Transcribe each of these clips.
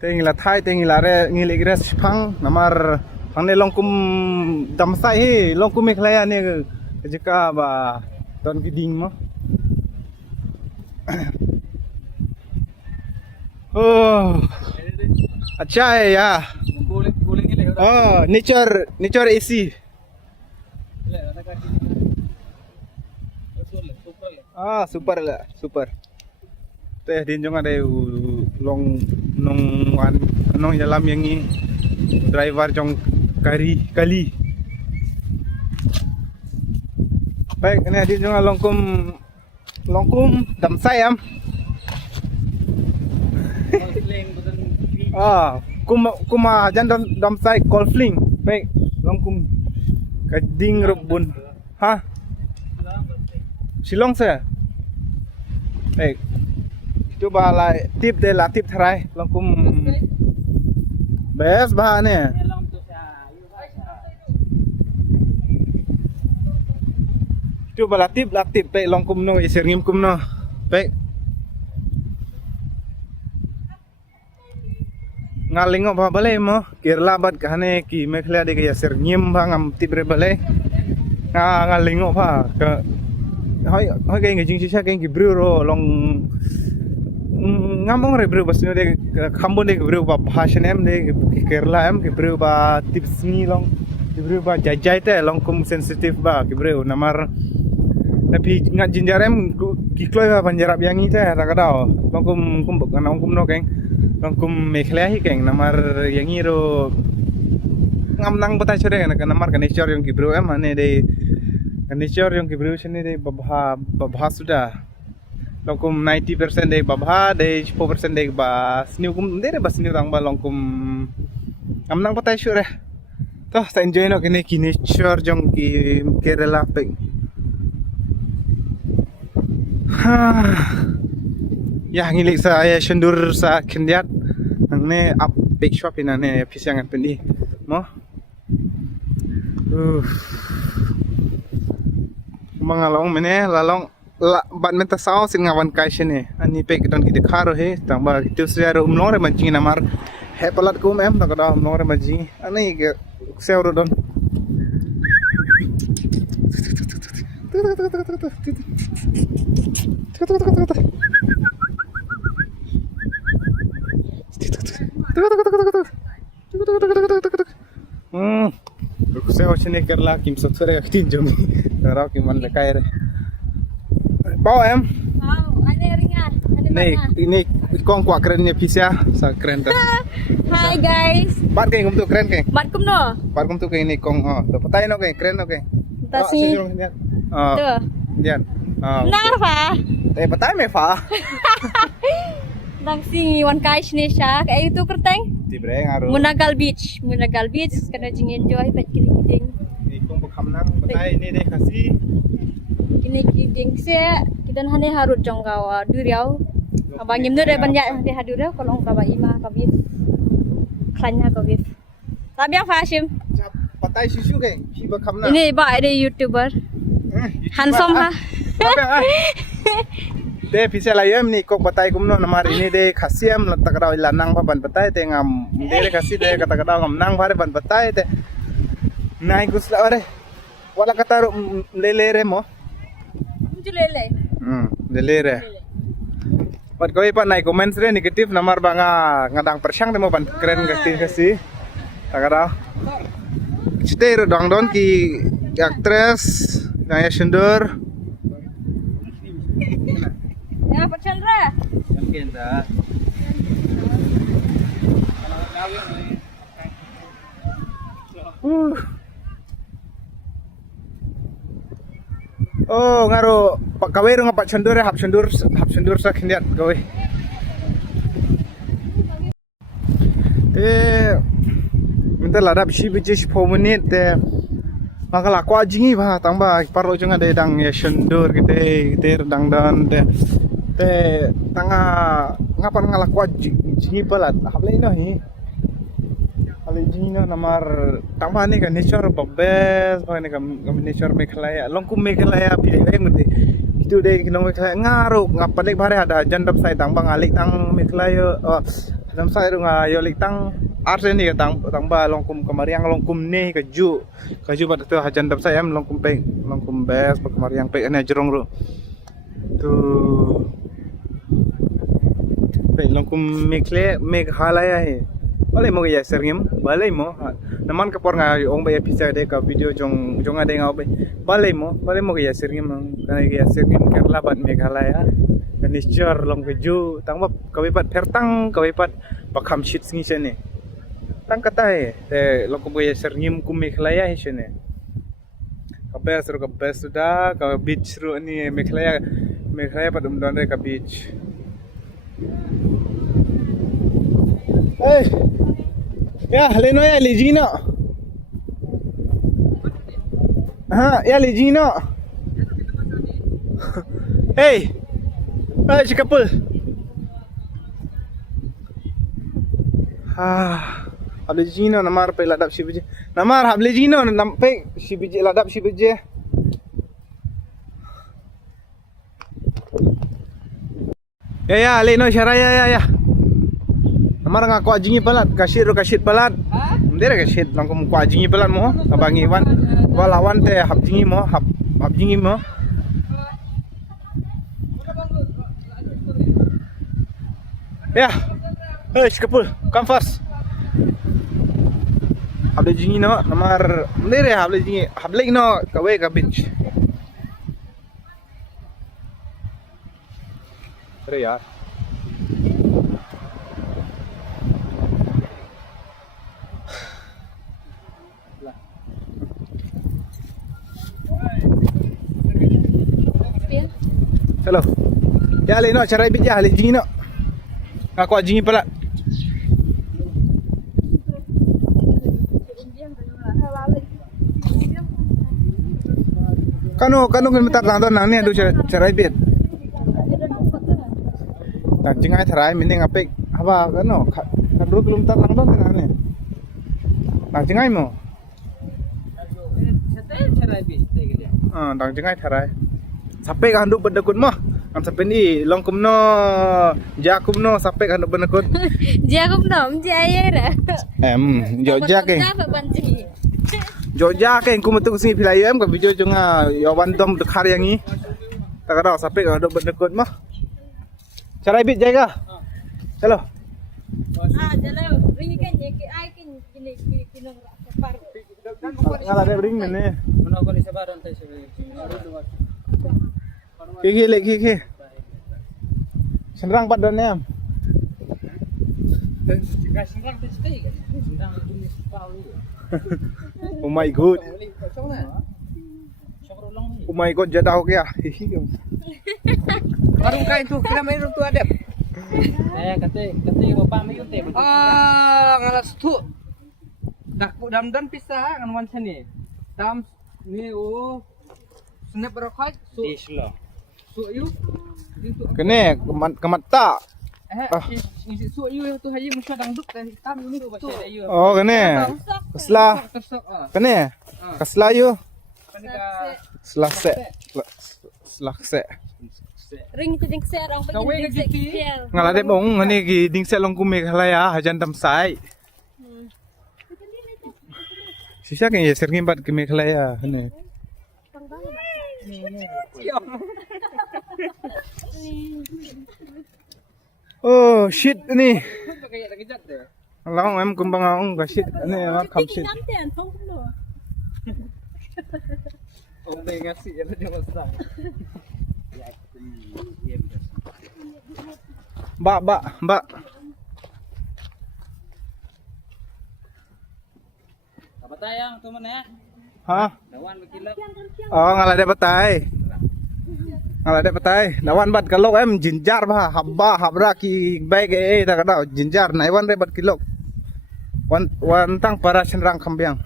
Tengila Thai tengila re ngilik res pang namar pangne longkum damsai he longkum meklaya ne jika ba ton giding mo. Oh अच्छा है यार nature AC super teh din jong ada long nong jalam yang ni driver jong kali baik ini din jong longkum dam sayam kuma jan dam say golfing baik longkum kading rebun ha Silong saya baik coba lah tip deh lah tip terai longkum best bahannya coba lah tip baik longkum no isir ngimkum no baik ngaling apa balai mo kirla bat kahane ki mekhla de ya sir ngim bangam tip re balai ngaling apa ke hoi cái người chính xác cái bru ro long ngamong re bru basno de khambon de bru ba bhashan em de Kerala em ke bru ba tips ni long ke bru ba jajai te long kum sensitive ba ke bru namar tapi ngat jinjar em ki kloi ba panjarap yang ni te ra ka dau long kum bak na kum no keng long kum mekhla hi keng namar yang ni ro ngam nang bata chore na namar ka nature yang ki bru em ane de nature yang kibru sini deh babha sudah longkum 90% deh babha deh 10% deh bas new kum deh bas new tang ba longkum amnang patai syur toh saya enjoy no kini nature jong ki Kerala pe ya ngilik saya sendur sa kendiat nang ne up big shop ina ne pisangan pendi mo mangalong mene lalong bat menta sao sin ngawan kai shene ani pe kitan ki dikharo he tamba tu sero umlong re manjing namar he palat kum em tak ada umlong re manjing ani ke sero don sero shene kerla kim soksere aktin jom Rau kiman lekai re. Pau em. Wow, ada ringan. Ini kong kuat kerennya pisah, sa keren tu. Hi guys. Bat keng tu keren keng. Bat kum no. Bat kum tu keng ini kong tu patai no keng keren no keng. Tasi. Tu. Dian. Kenapa? Patai me fa. Dang sing wan kai snesha, kayak itu kerteng. Tibre ngaru. Munagal Beach kena jing enjoy pat kiting. Nang patai ini deh kasih Ini kiting se kita hane harut jong gawa duriau. Abang ngim dure banyak de hadure kolong ka ba ima ka bi. Klanya ka bi. Sabi yang Fashim. Patai susu keng. Hiba kamna. Ini ba ada YouTuber. Handsome ha. Deh pisah layam ni kok patai kumno namar ini deh kasih am letak kau lanang pa ban patai te ngam deh kasih deh kata ngam nang pare ban patai te. Naik gusla ore. Wala kata lelere mo. Lele. Lelere. Pat kau ipa naik komen sere negatif namar banga ngadang persyang demo ban keren kasih kasih. Takara. Citer dong don ki aktris Naya Shendur. Ya Pak Chandra. Mungkin dah. Oh ngaro pak kawai rong pak cendur hap cendur sa kendiat kawai. Minta lada bisi biji 10 menit makala ko ajingi ba tangba parlo jong ada dang ya cendur kita dang dan tanga ngapan ngala ko ajingi palat hablai no hi. Alijino namar tamba ni kan nature babes ba ni kan nature Meghalaya longkum Meghalaya pilih mesti itu deh kinong Meghalaya ngaruh ngapalik bare ada jandap sai tang bang alik tang Meghalaya Dam sai runga yolik tang arse ni tang ba longkum kamariang longkum ne kaju bat tu hajan dam sai am longkum pe longkum bes pa kamariang pe ane jerong ru tu pe longkum mek halaya he balai mo ya serngim balai mo naman kapor nga ong ba episode de ka video jong ade nga balai mo ya serngim kana ya serngim kerla bat mek halaya Nisjar long keju tang bab kawipat pertang kawipat pakam shit singi sene tang katai te long ko ya serngim kum mekhlaya hi sene kabes sudah ka beach ru ni mekhlaya padum don re ka beach ya leno ya lijino ya lijino si couple. Hable jino namar pe ladap si bije. Namar hable jino nampe si bije ladap si bije. Ya le no syaraya ya. Namar ngaku ajingi palat kasir palat. Ndere kasir langkum ku ajingi palat mo abangi wan walawan te habjingi mo habjingi mo. Ya, couple, come first. Hable jingi no, namar mere hable jingi, hable no kawe ka beach. अरे यार चलो क्या लेना चराई भी क्या ले जी ना aku ajingi pala kanu kan minta nonton nang ni adu cerai bit tak jingai cerai mending apik apa kanu kan dulu belum tak nonton nang ni tak jingai mo cerai bit tak jingai cerai sampai kan dulu berdekut mah kan sampai ni longkum no jakum no sampai kan benekut jakum no jaya ra jojak ke jojak ke ku metu sini pilai em ka video jonga yo wantom de khar yang ni tak ada sampai kan benekut mah cara bit jaga chalo chalo ring kan ye ki ai kin kini par ngala de ring ne mana ko ni sabaran tay Kiki. Senrang pat dan em. Oh my god. Oh my god, jadaw kaya. Marung kain tu, kira main tu ada. Kata bapak main tu. Ngalas tu. Dak dam pisah ngan wancan ni. Dam ni snap berokot su. Su you. Kene kemata. Isi su you tu haji musa dangdut dan hitam ni tu. Oh kene. Keslah. Kene. Keslah you. Selase. ring tu ding se orang pergi ding se Ngalade bong ngani ki ding se long kume khalaya hajan tam sai. Sisa kan ya sering bat kume khalaya ne. Oh shit ni. Long em kumbang ang ka shit ni ma kam shit. Ông đây nghe sĩ nó cho sao. Mbak. Apa tayang tu mana? Hah? Dawan berkilap. Oh ngalade petai. Dawan bat kalok em jinjar bah habra ki baik tak ada jinjar naiwan re bat kilok. Wan tang para senrang kambiang.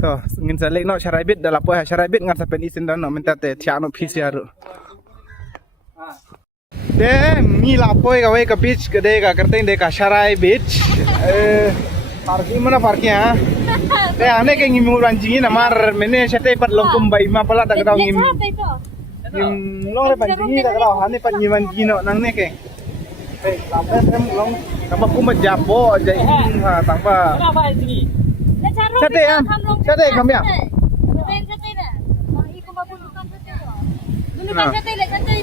Tuh, ngin salik no syarabit dah lapo syarabit ngan sampai isin dan no minta te tiak no PCR. Mi lapo ka ke beach ke de ka kerteng de ka Sharai beach. Parking mana parkingnya? Ane ke ngimul anjingin amar mene syate pat longkum bai ma pala tak tahu ngim. nhưng long đây bạn chỉ là cái nào hắn này bạn nhiều bạn gì nọ năng này kì làm em long tambah aku menjabo aja ini tambah Kenapa di sini? Sate, Am. Sate, kami, Am. Sate dah. Ikut babu bukan sate. Dulu kan sate lek sate.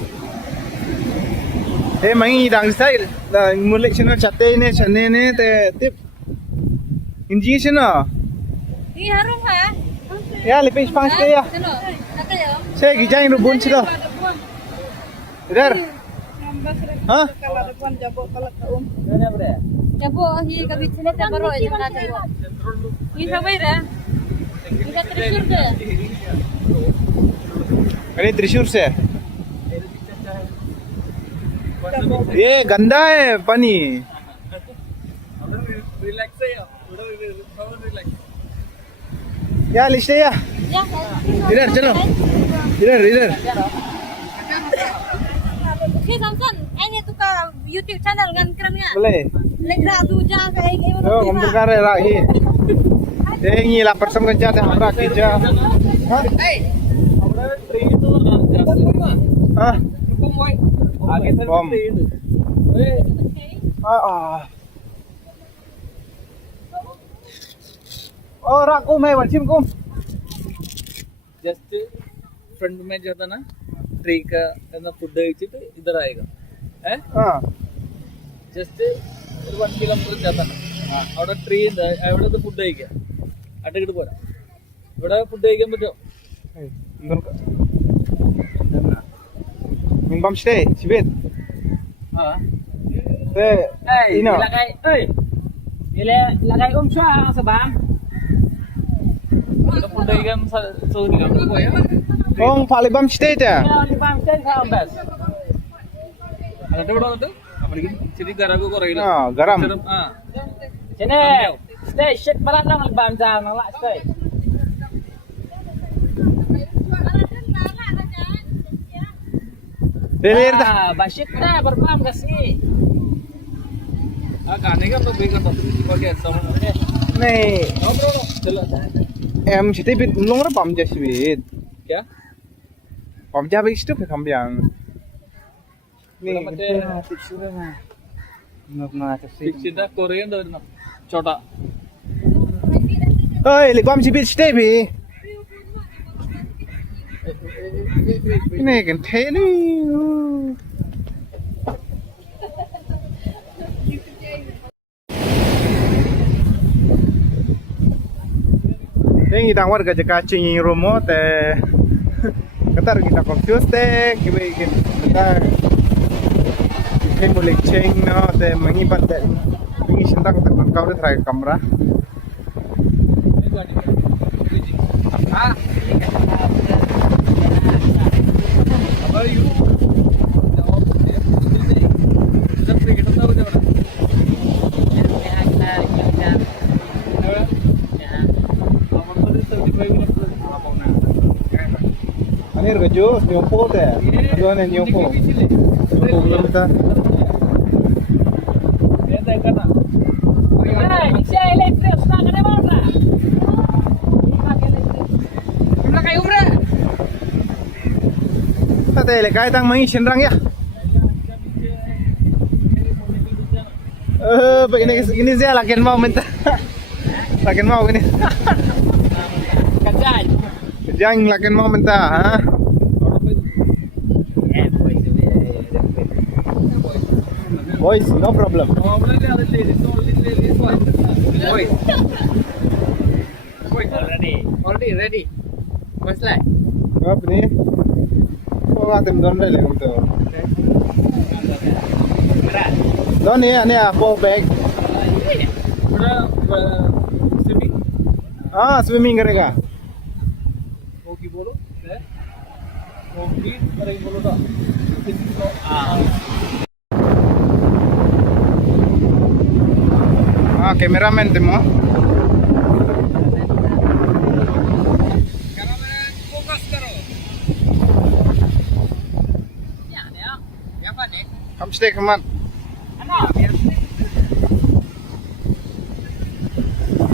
mangi dang style la mulai sini chate ne chane ne te tip inji sini Ini harum ha? ya lebih pang stay ya Sino? Sate ya? saya gijain rubun sini idhar ha Mana bre? Jabo hi kabit sini ta baro aja na ta. Ini sampai dah. Kita Trisur ke? ini Trisur se ये गंदा है पानी Relax ya. Udah relax. ya list है या Ya. इधर चलो इधर Oke Samson, ini tukar YouTube channel kan kerennya. boleh Lek ra tu ja kayak oh ngomong kare rahi dengi lah persam kerja dah berak kerja ha Itu ah Hukum boy. Kita Bom. itu. oh rakum hai wajib kum just front में जाता ना ट्री का फुड കഴിച്ചിട്ട് इधर आएगा है ah just ഒരു 1 കിലോമീറ്റർ जाता ना അവിടെ ട്രീ ഉണ്ട് അവിടെ ഫുഡ് കഴിക്കാം അട്ടക്കിട്ട് പോരാ ഇവിടെ ഫുഡ് കഴിക്കാൻ പറ്റുമോ Mingbam stay, sibit. Ino. Ilagay siya sa bang. Ito fud കഴിക്കാൻ സൗകര്യം പോയാ Kong palibam stay ta. libang ten sa ambas. Ada ഇവിടെ വന്നിട്ട് അപ്പഴേക്കും ശരി ഗരക കുറയില്ല Ah, garam. ആ Sini, stay shit balat lang magbam dyan, mga stay. Delir ta. Bashit na, berbam kasi. Kane ka to bigyan to. Okay, so Nei, no bro, chalo. em stay bit long ra pam ja sibit. Kya? Pam ja bit stop kam biang. Ni Mate picture na. Nok na ta si. Picture na Korean daw na. Chota. Oi, libam sibit stay bi. Ini kan the ni. Ini tang warga jaka cing romo te katar kita confuse te kibe kita kita mulai cing no te mengibat te ini sentang te kau de try kamera Ah. How are you? Ani rejo nyopo te ado ne nyopo 20 kilometer Tate le kai tang mangi senrang ya. Begini saya lakin mau minta. Lakin mau ini. Jangan lakin mau minta, ha? Boys, no problem. Already ready. What's that? Apa ni? Oh, atem don le gitu. Don ni ani apa bag? Swimming. Ah, swimming करेगा. होगी बोलो होगी अरे बोलो तो Ah, cameraman temo. Cameraman focus करो क्या ने क्या पाने Come stay, come on.